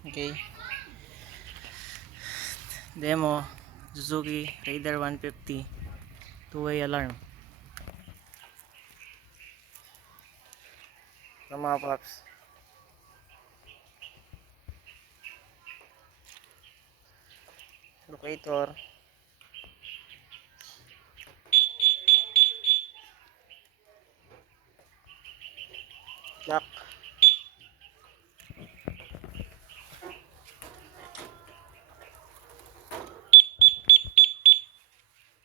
Okay. Demo Suzuki Raider 150 two-way alarm. Ito mga paps. Locator. Lock.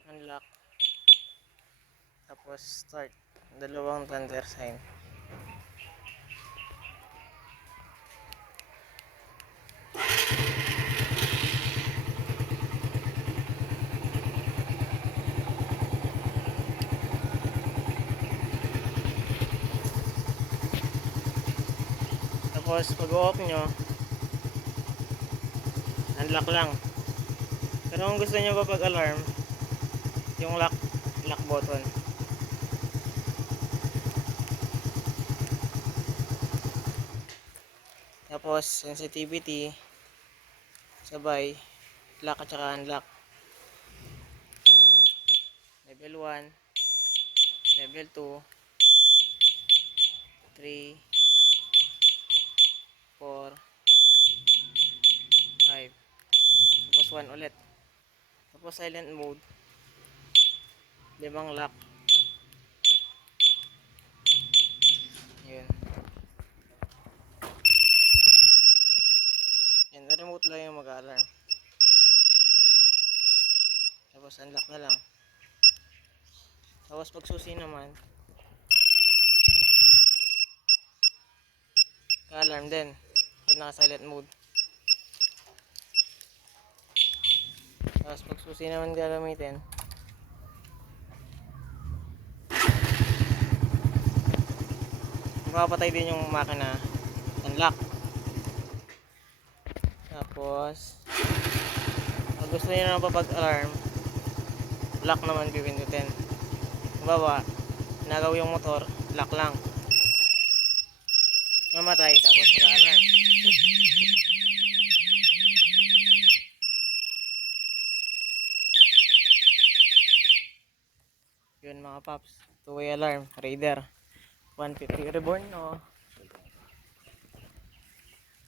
Unlock. Tapos start. Dalawang thunder sign. Tapos pag off nyo, unlock lang. Pero kung gusto nyo pa pag alarm, yung lock button. Tapos sensitivity, sabay lock at saka unlock. Level 1, level 2, 3, 4, 5. Tapos 1 ulit. Tapos silent mode, 5 lock. Yun. Yan, remote lang yung mag-alarm. Tapos unlock na lang. Tapos pag susi naman, ka-alarm din. Kahit naka-silent mode. Tapos pag susi naman gagamitin, mapapatay din yung makina. Unlock. Tapos pag gusto niyo naman papag-alarm, lock naman pipindutin. Baba, nagaw yung motor, lock lang. Mamatay, tapos mag-alarm. Yun mga paps, two-way alarm, Raider 150 reborn, no?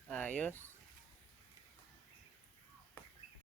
Ayos.